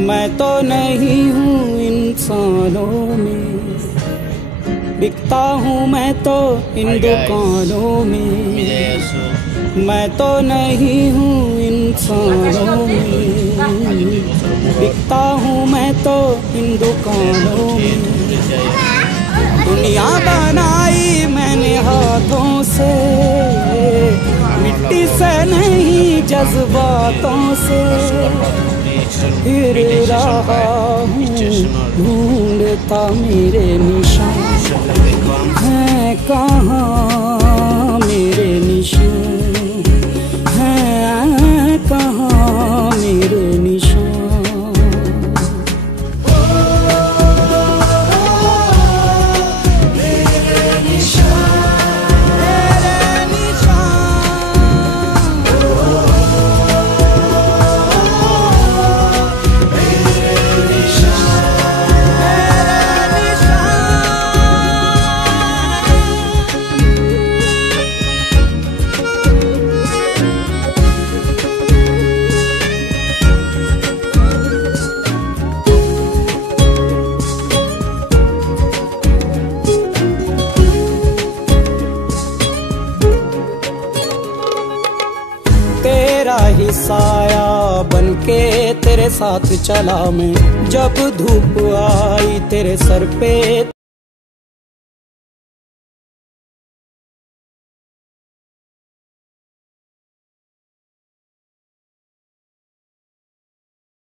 मैं तो नहीं हूँ इंसानों में, बिकता हूँ मैं तो इन दुकानों में। मैं तो नहीं हूँ इंसानों में, बिकता हूँ मैं तो इन दुकानों में। दुनिया बनाई मैंने हाथों से, मिट्टी से नहीं जज्बातों से। फिर रहा हूँ ढूंढता मेरे निशान हैं कहाँ, मेरे निशान हैं कहाँ, मेरे निशान। तेरा ही साया बनके तेरे साथ चला मैं, जब धूप आई तेरे सर पे